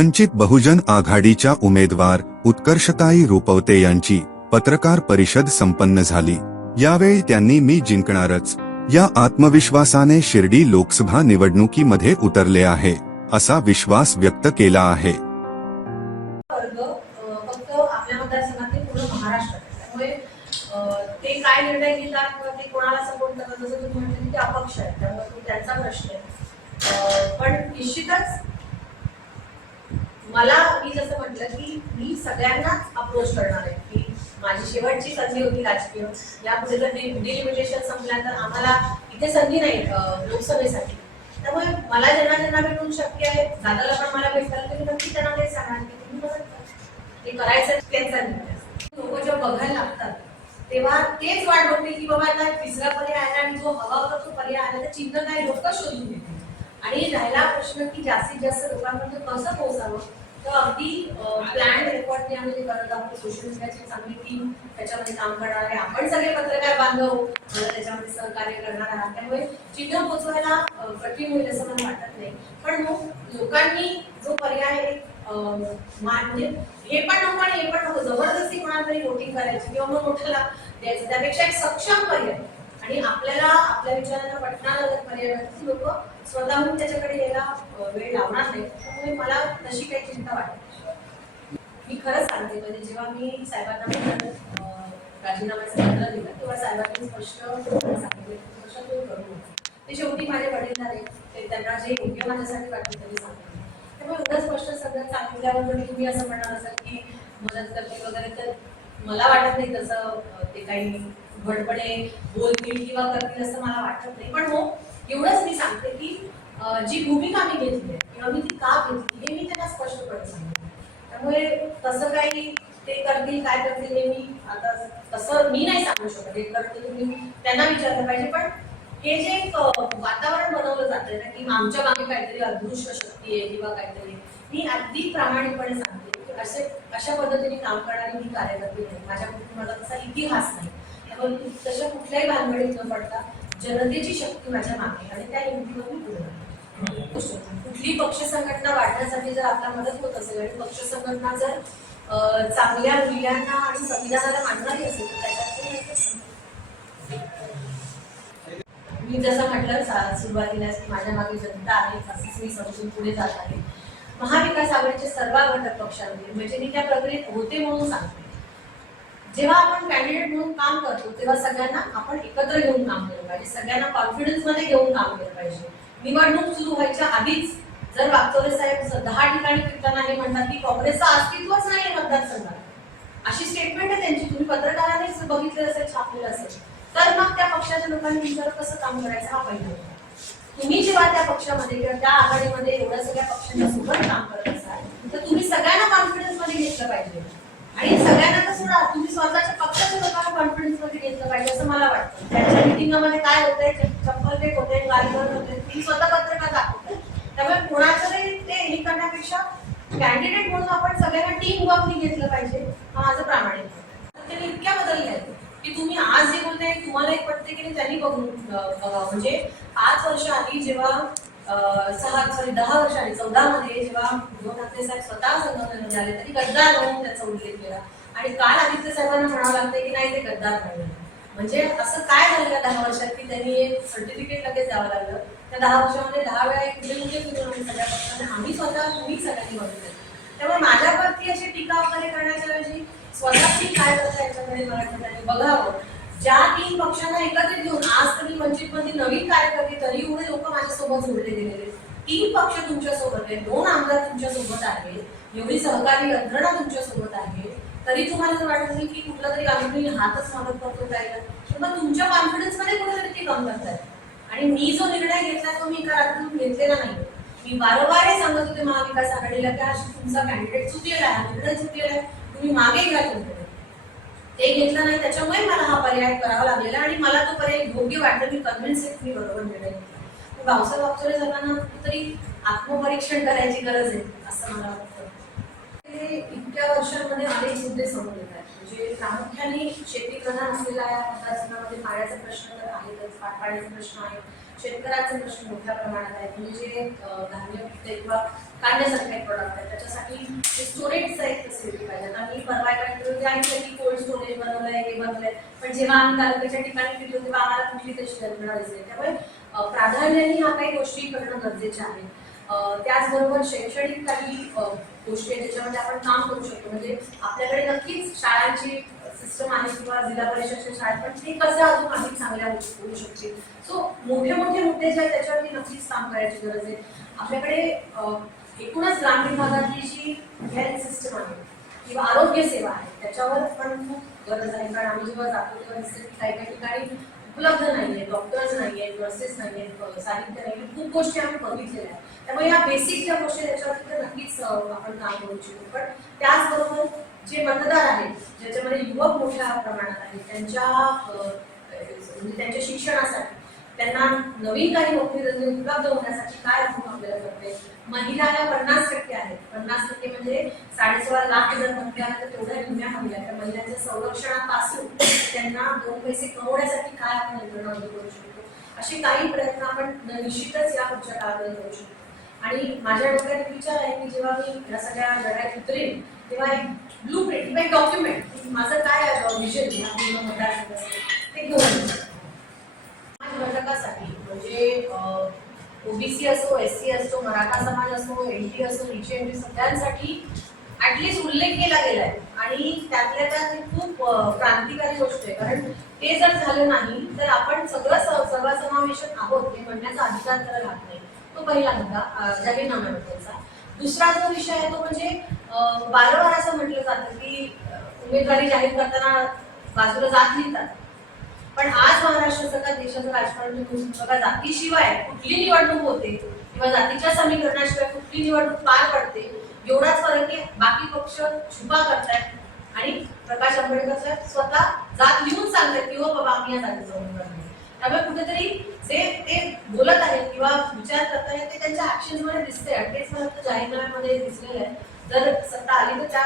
वंचित बहुजन आघाडीच्या उमेदवार उत्कर्षताई रुपवते यांची पत्रकार परिषद संपन्न झाली. यावेळी त्यांनी मी जिंकणारच. या आत्मविश्वासाने शिर्डी लोकसभा निवडणुकीमध्ये उतरले आहे असा विश्वास व्यक्त केला आहे. पण निश्चितच मला मी जसं म्हटलं की मी सगळ्यांनाच अप्रोच करणार आहे की माझी शेवटची संधी होती राजकीय. यापुढे जर डिलिमिटेशन संपल्या तर आम्हाला इथे संधी नाही लोकसभेसाठी. त्यामुळे मला ज्यांना ज्यांना भेटून शक्य आहे दादाला पण मला भेटतात तर मी नक्की त्यांना ते सांगणार की तुम्ही मदत ते करायचं त्यांचा निर्णय लोक जेव्हा बघायला लागतात तेव्हा तेच वाट बघते की बाबा आता तिसरा पर्याय आला आणि जो हवा होता तो पर्याय आला तर चिन्ह काय लोक शोधून घेते आणि राहिला प्रश्न की जास्तीत जास्त लोकांपर्यंत कसं पोहोचावं? तर अगदी प्लॅन रेकॉर्डने आम्ही करत आहोत. सोशल मीडियाची चांगली टीम त्याच्यामध्ये काम करणार आहे. आपण सगळे पत्रकार बांधव मला त्याच्यामध्ये सहकार्य करणार आहात. त्यामुळे चिन्ह पोचवायला कठीण होईल असं मला वाटत नाही. पण मग लोकांनी जो पर्याय अ, म्हणजे हे पण नको आणि हे पण नको. जबरदस्ती कोणाला तरी वोटिंग करायची किंवा मग मोठ्याला द्यायचं. त्यापेक्षा एक सक्षम पर्याय. आणि आपल्याला आपल्या विचारांना पटणार जर पर्याय लोक स्वतःहून त्याच्याकडे यायला वेळ लावणार नाही. त्यामुळे मला तशी काही चिंता वाटत मी खरंच सांगते म्हणजे जेव्हा मी साहेबांना राजीनाम्याचा पत्र दिलं तेव्हा साहेबांनी स्पष्ट सांगितले स्पष्ट तो करू ते शेवटी माझे वडील झाले ते त्यांना जे योग्य माझ्यासाठी वाटलं तरी सांगितलं. त्यामुळे उद्या स्पष्ट सगळं सांगितल्यावर म्हणजे तुम्ही असं म्हणणार असाल की मदत करते वगैरे तर मला वाटत नाही तसं ते काही भडपणे बोलतील किंवा करतील असं मला वाटत नाही. पण हो एवढंच मी सांगते की जी भूमिका मी घेतली आहे किंवा मी ती का घेतली हे मी त्यांना स्पष्टपणे सांगते. त्यामुळे तसं काही ते करतील काय करतील हे मी आता तसं मी नाही सांगू शकत. हे करतील तुम्ही त्यांना विचारलं पाहिजे. पण हे जे एक वातावरण बनवलं जातंय ना की आमच्या मागे काहीतरी अदृश्य शक्ती आहे किंवा काहीतरी मी अगदी प्रामाणिकपणे सांगते की असे अशा पद्धतीने काम करणारी मी कार्यकर्ती नाही. माझ्या कुटुंबाला तसा इतिहास नाही. त्यामुळे तशा कुठल्याही भानगडीत न पडता जनतेची शक्ती माझ्या मागे आणि त्या हिमतीवर मी पूर्ण कुठली पक्ष संघटना वाढण्यासाठी जर आपला मदत होत असेल आणि पक्ष संघटना जर चांगल्या मूल्यांना आणि संविधानाला मानणारी असेल तर त्याच्यात नाही. मी जसं म्हटलं सुरुवातीला माझ्या मागे जनता आहे असंच मी समजून पुढे जात आहे. महाविकास आघाडीचे सर्व घटक पक्षांमध्ये म्हणजे मी त्या प्रक्रियेत होते म्हणून सांगते. जेव्हा आपण कॅन्डिडेट म्हणून काम करतो तेव्हा सगळ्यांना आपण एकत्र घेऊन काम केलं पाहिजे. सगळ्यांना कॉन्फिडन्समध्ये घेऊन काम केलं पाहिजे. निवडणूक सुरू व्हायच्या आधीच जर वागचौरे साहेब दहा ठिकाणी फिरताना हे म्हणतात की काँग्रेसचं अस्तित्वच नाही मतदारसंघात. अशी स्टेटमेंट आहे त्यांची. तुम्ही पत्रकारांनीच बघितलं असेल छापलेलं असेल तर मग त्या पक्षाच्या लोकांनी विचार कसं काम करायचं हा पहिला तुम्ही जेव्हा त्या पक्षामध्ये किंवा त्या आघाडीमध्ये एवढ्या सगळ्या पक्षांच्या सोबत काम करत असाल तर तुम्ही सगळ्यांना कॉन्फिडन्समध्ये घेतलं पाहिजे. आणि सगळ्यांना तर सोडा तुम्ही स्वतःच्या पक्षाच्या लोकांना कॉन्फिडन्समध्ये घेतलं पाहिजे असं मला वाटतं. त्यांच्या मिटिंगामध्ये काय होतंय चप्पल ते होते गाडीवर होते ती स्वतः पत्रकार दाखवते त्यामुळे कोणाचं ते हे करण्यापेक्षा कॅन्डिडेट म्हणून आपण सगळ्यांना टीम वर्कनी घेतलं पाहिजे हा माझं प्रामाणिक त्याने इतक्या बदलल्या आहेत की तुम्ही आज जे बोलताय तुम्हाला एक पटते की त्यांनी बघून म्हणजे पाच वर्ष आधी जेव्हा सहा सॉरी दहा वर्षांनी चौदा मध्ये जेव्हा उद्धव ठाकरे साहेब स्वतः संघटन झाले तरी गद्दार म्हणून त्याचा उल्लेख केला. आणि काल आदित्य साहेबांना म्हणावं लागतं की नाही ते गद्दार नाही म्हणजे असं काय झालं दहा वर्षात की त्यांनी एक सर्टिफिकेट लगेच द्यावं लागलं? त्या दहा वर्षामध्ये दहा वेळा एक कुठे कुठे फिरून सगळ्या पक्षाने. आम्ही स्वतः तुम्ही सगळ्यांनी बघितलं. त्यामुळे माझ्यावरती अशी टीका वगैरे करण्याच्या ऐवजी स्वतःची काय करता याच्याकडे मराठवाड्याने बघावं. ज्या तीन पक्षांना एकत्रित घेऊन आज तरी वंचित मध्ये नवीन कार्यकर्ते तरी एवढे लोक माझ्यासोबत जोडले गेलेले तीन पक्ष तुमच्यासोबत आहेत दोन आमदार तुमच्यासोबत आहेत एवढी सहकारी यंत्रणा तुमच्यासोबत आहे. तरी तुम्हाला जर वाटत असेल की कुठला तरी आम्ही हातच मदत करतो काय तर मग तुमच्या कॉन्फिडन्समध्ये कुठेतरी ते कम करतायत आणि मी जो निर्णय घेतला तो मी एका घेतलेला नाही. मी वारंवार हे सांगत होते महाविकास आघाडीला की हा तुमचा कॅन्डिडेट चुकलेला आहे निर्णय चुकलेला आहे. तुम्ही मागे घ्या तुमच्याकडे. ते घेतलं नाही त्याच्यामुळे मला हा पर्याय करावा लागलेला आणि मला तो पर्याय योग्य वाटलं मी कन्व्हिन्स आहे मी बरोबर निर्णय घेतला. भाऊसाहेब वागचोरे साहेबांना कुठेतरी आत्मपरीक्षण करायची गरज आहे असं मला वाटतं. ते इतक्या वर्षांमध्ये अनेक मुद्दे समोर येत आहेत. म्हणजे प्रामुख्याने शेती प्रधान असलेल्या या मतदारसंघामध्ये पाण्याचा प्रश्न तर आहेतच पाण्याचा प्रश्न आहे. शेतकऱ्याचा प्रश्न मोठ्या प्रमाणात आहेत म्हणजे जे धान्य पिकते किंवा काढण्यासारखे प्रॉडक्ट आहेत. त्याच्यासाठी स्टोरेजचा एक फॅसिलिटी पाहिजे. आता मी परवा एका interview ऐकलं की कोल्ड स्टोरेज बनवलंय हे बनवलंय पण जेव्हा आम्ही तालुक्याच्या ठिकाणी फिरलो तेव्हा आम्हाला कुठली तशी कल्पना दिसली त्यामुळे प्राधान्याने ह्या काही गोष्टी करणं गरजेचं आहे. त्याचबरोबर शैक्षणिक काही गोष्टी आहेत ज्याच्यामध्ये आपण काम करू शकतो. म्हणजे आपल्याकडे नक्कीच शाळांची सिस्टम आहे किंवा जिल्हा परिषदच्या शाळेत पण ते कसं अजून अधिक चांगल्या होऊ होऊ शकतील? सो मोठे मोठे मुद्दे जे आहेत त्याच्यावरती नक्कीच काम करायची गरज आहे. आपल्याकडे एकूणच ग्रामीण भागातली जी हेल्थ सिस्टम आहे किंवा आरोग्य सेवा आहे त्याच्यावर पण खूप गरज आहे. कारण आम्ही जेव्हा जातो तेव्हा काही काही ठिकाणी उपलब्ध नाही आहे डॉक्टर्स नाही आहेत नर्सेस नाही आहेत साहित्य नाही खूप गोष्टी आम्ही बघितलेल्या आहेत. त्यामुळे या बेसिक ज्या गोष्टी त्याच्यावरती तर नक्कीच आपण काम करू शकतो. पण त्याचबरोबर जे मतदार आहेत ज्याच्यामध्ये युवक मोठ्या प्रमाणात आहेत त्यांच्या म्हणजे त्यांच्या शिक्षणासाठी त्यांना नवीन काही नोकरी संधी उपलब्ध होण्यासाठी काय अजून आपल्याला करते महिला या पन्नास टक्के आहेत. पन्नास टक्के म्हणजे साडेसोळा लाख जर महिला आहेत तर तेवढ्या निम्म्या हव्या त्या महिलांच्या संरक्षणापासून त्यांना दोन पैसे कमवण्यासाठी काय आपण यंत्रणा उभी करू शकतो? असे काही प्रयत्न आपण निश्चितच या पुढच्या काळामध्ये करू शकतो. आणि माझ्या डोक्यात विचार आहे की जेव्हा मी या सगळ्या लढाईत उतरेन तेव्हा एक ब्लू प्रिंट किंवा एक डॉक्युमेंट माझं काय विजन या पूर्ण मतदारसंघाचं ते घेऊन घटकासाठी म्हणजे ओबीसी असो एस सी असो मराठा समाज असो एन टी असो रिचे एन टी सगळ्यांसाठी ऍटलीस्ट उल्लेख केला गेलाय. आणि त्यातल्या त्यात खूप क्रांतिकारी गोष्ट आहे. कारण ते जर झालं नाही तर आपण सगळं सर्वसमावेशक आहोत हे म्हणण्याचा अधिकार त्याला राहत नाही. तो पहिला मुद्दा जाहीरनाम्याबद्दलचा दुसरा जो विषय आहे तो म्हणजे वारंवार असं म्हटलं जातं की उमेदवारी जाहीर करताना बाजूला जात लिहितात पण आज महाराष्ट्राचं देशाचं राजकारण जे बघा जातीशिवाय कुठली निवडणूक होते किंवा जातीच्या समीकरणाशिवाय कुठली निवडणूक पार पडते एवढाच फरक आहे. बाकी पक्ष छुपा करतायत. आणि प्रकाश आंबेडकर स्वतः जात लिहून सांगतात की हो बाबा आम्ही या जातीचा उमेदवार त्यामुळे कुठेतरी जे ते बोलत आहेत किंवा विचार करत आहेत ते त्यांच्या ऍक्शनमध्ये दिसते अटकेच मला जाहीरनाम्यामध्ये दिसलेलं आहे. जर सत्ता आली तर त्या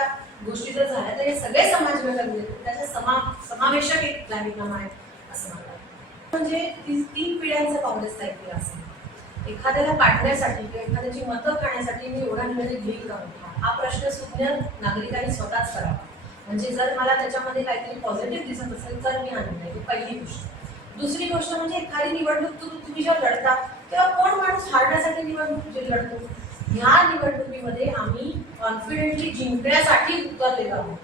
गोष्टी जर झाल्या तर हे सगळे समाज घटक जे त्याचा समा समावेशक एक जाहीरनामा आहे. असं म्हणतात म्हणजे तीन पिढ्यांचा काँग्रेसचा इतिहास असेल एखाद्याला पाठण्यासाठी किंवा एखाद्याची मतं करण्यासाठी मी एवढा निर्णय घेईल का हा प्रश्न सुज्ञ नागरिकांनी स्वतःच करावा. म्हणजे जर मला त्याच्यामध्ये काहीतरी पॉझिटिव्ह दिसत असेल तर मी हा निर्णय पहिली गोष्ट. दुसरी गोष्ट म्हणजे एखादी निवडणूक तुम्ही जेव्हा लढता तेव्हा कोण माणूस हारण्यासाठी निवडणूक जे लढतो? ह्या निवडणुकीमध्ये आम्ही कॉन्फिडेंटली जिंकण्यासाठी उतरलेलो आहोत.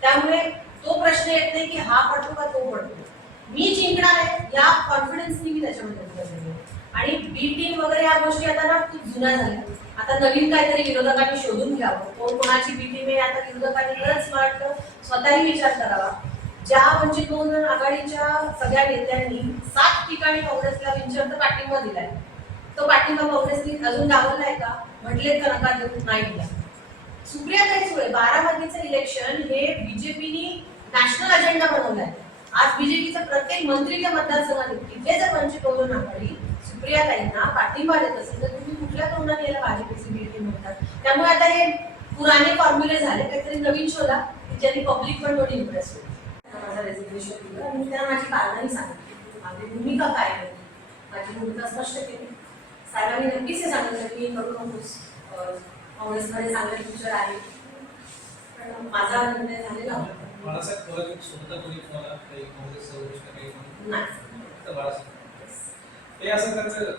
त्यामुळे तो प्रश्न येत नाही की हा पडतो का तो पडतो. मी जिंकणार आहे या कॉन्फिडन्सनी मी त्याच्यामध्ये आणि बी टीम वगैरे या गोष्टी आता ना खूप जुन्या झाल्या. आता नवीन काहीतरी विरोधकांनी शोधून घ्यावं. कोण कोणाची बी टीम आहे आता विरोधकांनी खरंच मला वाटतं स्वतःही विचार करावा. ज्या म्हणजे दोन आघाडीच्या सगळ्या नेत्यांनी सात ठिकाणी काँग्रेसला बिनशर्त पाठिंबा दिलाय. तो पाठिंबा काँग्रेसनी अजून दाखवलाय का? म्हटले का नका देऊ नाही दिला. सुप्रियाताई सुळे बारामतीचं इलेक्शन हे बीजेपीनी नॅशनल अजेंडा बनवलाय. आज बीजेपीचा प्रत्येक मंत्री या मतदारसंघात तिथे जर वंचित बहुजन आघाडी सुप्रियाताईंना पाठिंबा देत असेल तर तुम्ही कुठल्या तोंडाने याला भाजपचे बीजेपी म्हणतात? त्यामुळे आता हे पुराने फॉर्म्युले झाले काहीतरी नवीन शोधा ज्यांनी पब्लिक पण थोडी इम्प्रेस होईल. माझा रेझिग्नेशन दिलं आणि त्या माझी कारणही सांगितली. माझी भूमिका काय आहे माझी भूमिका स्पष्ट केली. साहेबांनी नक्कीच हे सांगितलं की करू नकोस काँग्रेसमध्ये चांगलं फ्युचर आहे. पण माझा निर्णय झालेला होता. बाळासाहेब थोरात एक स्वतः कोणी तुम्हाला काही काँग्रेस काही म्हणून बाळासाहेब हे असं त्यांचं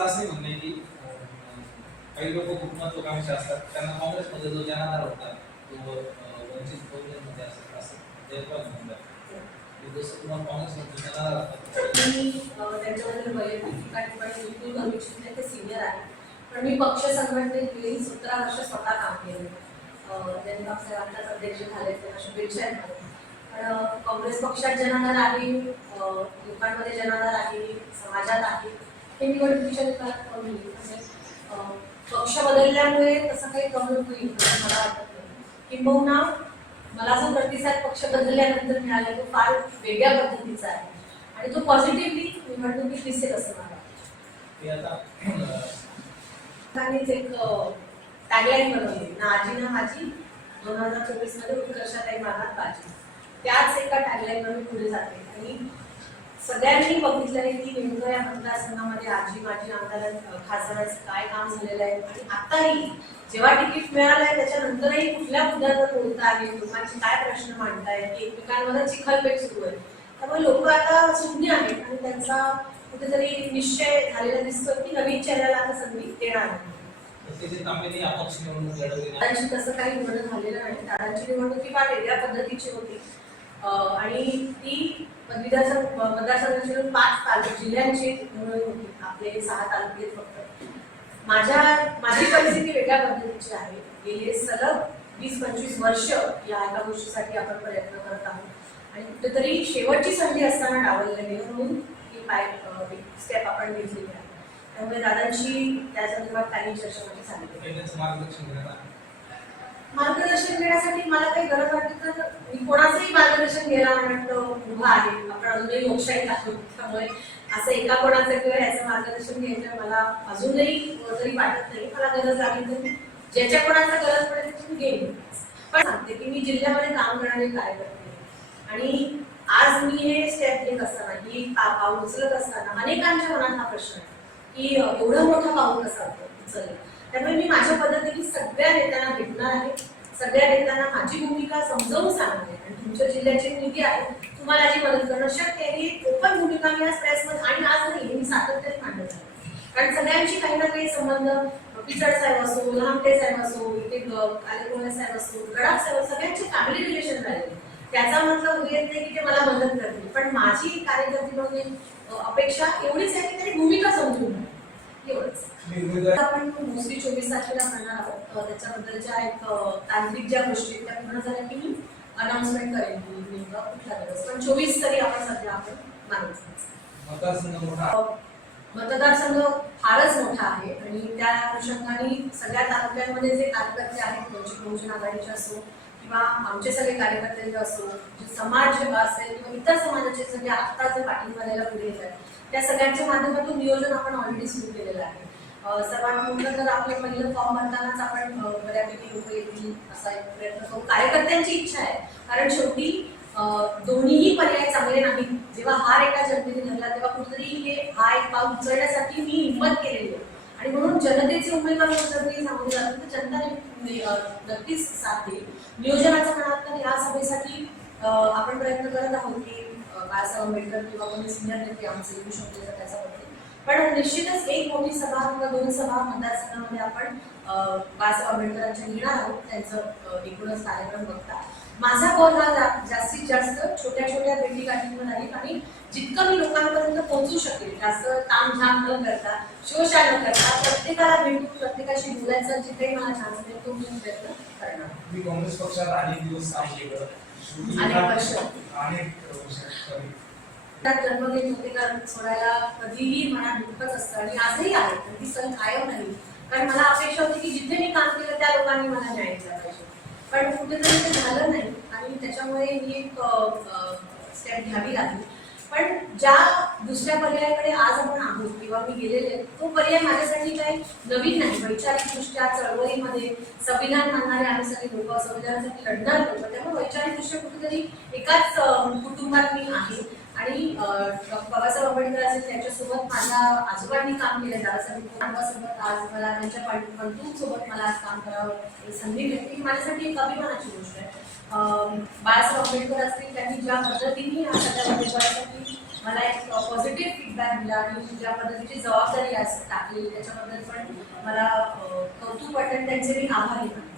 असंही म्हणणं आहे की काही लोक खूप महत्वाकांक्षी असतात त्यांना काँग्रेसमध्ये जो जनाधार होता तो वंचित बहुजनमध्ये असत असं म्हणतात. की जसं तुम्हाला काँग्रेसमध्ये जनाधार होता मी अं, त्याच्याबद्दल वैयक्तिक बिलकुल ते सिनियर आहे. पण मी पक्ष संघटनेत गेली सतरा वर्ष स्वतः काम केलं. त्यांनी पक्ष आत्ताच अध्यक्ष झाले त्यांना शुभेच्छा आहेत. पण काँग्रेस पक्षात जनाधार आहे लोकांमध्ये जनाधार आहे समाजात आहे हे निवडणुकीच्या निकालात कमी. म्हणजे पक्ष बदलल्यामुळे तसं काही कमी होईल असं मला वाटत नाही किंबहुना मला जो प्रतिसाद पक्ष बदलल्यानंतर मिळाला तो फार वेगळ्या पद्धतीचा आहे आणि तो पॉझिटिव्हली निवडणुकीत दिसेल असं मला वाटतं. एक टॅगलाईन बनवली ना आजी ना माझी दोन हजार चोवीसमध्ये उत्कर्षाताई मागात बाजी त्याच एका टॅगलाईन म्हणून पुढे जाते. आणि सगळ्यांनी बघितलं आहे की नेमकं या मतदारसंघामध्ये आजी माझी आमदार खासदारांचं काय काम झालेलं आहे. आणि आताही जेव्हा तिकीट आहे त्याच्यानंतरही कुठल्या मुद्द्यावर बोलता आहे लोकांचे काय प्रश्न मांडतायत एकमेकांमध्ये चिखलपेट सुरू आहे. त्यामुळे लोक आता शून्य आहेत आणि त्यांचा कुठेतरी निश्चय झालेला दिसतो की नवीन चेहऱ्याला आता संधी देणार आहे दादांची तसं काही म्हणणं झालेलं नाही. दादांची निवडणूक ही फार वेगळ्या पद्धतीची होती. आणि ती पदवीधर मतदारसंघाची पाच तालुक जिल्ह्यांची म्हणून होती. आपले सहा तालुके फक्त. माझ्या माझी परिस्थिती वेगळ्या पद्धतीची आहे. गेले सलग वीस पंचवीस वर्ष या एका गोष्टीसाठी आपण प्रयत्न करत आहोत. आणि कुठेतरी शेवटची संधी असताना डावललं गेलं म्हणून ही पाय स्टेप आपण घेतलेली आहे. त्यामुळे दादांची त्या संदर्भात काही चर्चा माझी झाली आहे. त्यांचं मार्गदर्शन आलं. घेण्यासाठी मला काही गरज वाटली तर मी कोणाचंही मार्गदर्शन घ्यायला म्हणत उभा आहे आपण अजूनही लोकशाहीत आहोत त्यामुळे असं एका कोणाचं किंवा याचं मार्गदर्शन घ्यायचं मला अजूनही तरी वाटत नाही मला गरज लागली तर ज्याच्या कोणाचा गरज पडेल त्याची मी घेईन पण सांगते की मी जिल्ह्यामध्ये काम करणारे कार्यकर्ते आहे. आणि आज मी हे स्टेप घेत असताना ही पाऊल उचलत असताना अनेकांच्या मनात हा प्रश्न आहे की एवढा एवढं पाऊल कसं उचलला त्यामुळे मी माझ्या पद्धतीने सगळ्या नेत्यांना भेटणार आहे. सगळ्या नेत्यांना माझी भूमिका समजावून सांगणार आहे. आणि तुमच्या जिल्ह्याची निधी आहे. तुम्हाला जी मदत करणं शक्य आहे ही ओपन भूमिका मी आज प्रेसमध्ये आणि आज नाही मी सातत्याने मांडत आहे. कारण सगळ्यांची काही ना काही संबंध पिचड साहेब असो लहामटे साहेब असो इथे कालेकोळे साहेब असो गडाख साहेब असो, सगळ्यांचे फॅमिली रिलेशन राहिले त्याचा मतलब येत नाही की ते मला मदत करतील. पण माझी कार्यकर्ती म्हणून अपेक्षा एवढीच आहे की त्यांनी भूमिका समजून एवढंच. आपण मोस्टली चोवीस तारखेला करणार आहोत. त्याच्याबद्दलच्या एक तांत्रिक ज्या गोष्टी आहेत त्या पूर्ण झाल्या की मी अनाउन्समेंट करेन की नेमका कुठला दिवस. पण चोवीस तरी आपण सध्या आपण अ, मतदारसंघ फारच मोठा आहे आणि त्या अनुषंगाने सगळ्या तालुक्यांमध्ये जे कार्यकर्ते आहेत वंचित बहुजन आघाडीचे असो किंवा आमचे सगळे कार्यकर्ते जे असो जे समाज असेल किंवा इतर समाजाचे सगळे आत्ता जे पाठिंबा पुढे येत आहेत त्या सगळ्यांच्या माध्यमातून नियोजन आपण ऑलरेडी सुरू केलेलं आहे. सर्वांना म्हटलं तर आपलं पहिलं फॉर्म भरतानाच आपण बऱ्यापैकी लोक येतील असा एक प्रयत्न करू. कार्यकर्त्यांची इच्छा आहे. कारण शेवटी दोन्हीही पर्याय चांगले नाही जेव्हा हार एका जनतेने धरला तेव्हा कुठेतरी हे हा एक पाऊल उचलण्यासाठी मी हिंमत केलेली आहे. आणि म्हणून जनतेचे उमेदवार जर मी सांगू लागले तर जनता नक्कीच साथ देईल. नियोजनाचा म्हणाल तर या सभेसाठी आपण प्रयत्न करत आहोत की बाळासाहेब आंबेडकर किंवा कोणी सिनियर नेते आमचे येऊ शकले तर पण निश्चितच एक मोठी सभा किंवा दोन सभा मतदारसंघामध्ये आपण बाळासाहेब आंबेडकरांच्या घेणार आहोत. त्यांचं एकूणच कार्यक्रम बघता. माझा कॉल हा जा- जास्तीत जास्त छोट्या छोट्या गाठींवर राहील आणि जितकं मी लोकांपर्यंत पोहोचू शकेल जास्त तामझाम न करता शोषा न करता प्रत्येकाला भेटून प्रत्येकाशी बोलायचं जिथे मला चान्स मिळेल तो मी प्रयत्न करणार. मी काँग्रेस पक्षात अनेक दिवस काम केलं. अनेक वर्ष. त्यात जन्म घेत होते कारण सोडायला कधीही मनात दुःखच असतं आणि आजही आहे पण ती सण कायम नाही कारण मला अपेक्षा होती की जिथे मी काम केलं त्या लोकांनी मला न्याय पण कुठेतरी ते झालं नाही. आणि त्याच्यामुळे ही एक स्टेप घ्यावी लागली. पण ज्या दुसऱ्या पर्यायाकडे आज आपण आहोत किंवा मी गेलेले तो पर्याय माझ्यासाठी काही नवीन नाही. वैचारिकदृष्ट्या चळवळीमध्ये संविधान मानणारे आम्ही सगळे लोक संविधानासाठी लढणार लोक त्यामुळे वैचारिकदृष्ट्या कुठेतरी एकाच कुटुंबात मी आहे. आणि बाबासाहेब आंबेडकर असेल त्यांच्यासोबत माझ्या आजोबांनी काम केलं दादासाहेब आजोबासोबत आज मला त्यांच्या पंतून मला आज काम करावं संधी मिळते. ही माझ्यासाठी एक अभिमानाची गोष्ट आहे. बाळासाहेब आंबेडकर असतील त्यांनी ज्या पद्धतीने या सगळ्या उमेदवारासाठी मला एक पॉझिटिव्ह फीडबॅक दिला आणि ज्या पद्धतीची जबाबदारी आज टाकली त्याच्याबद्दल पण मला कौतुक वाटेल. त्यांचे मी आभारी आहे.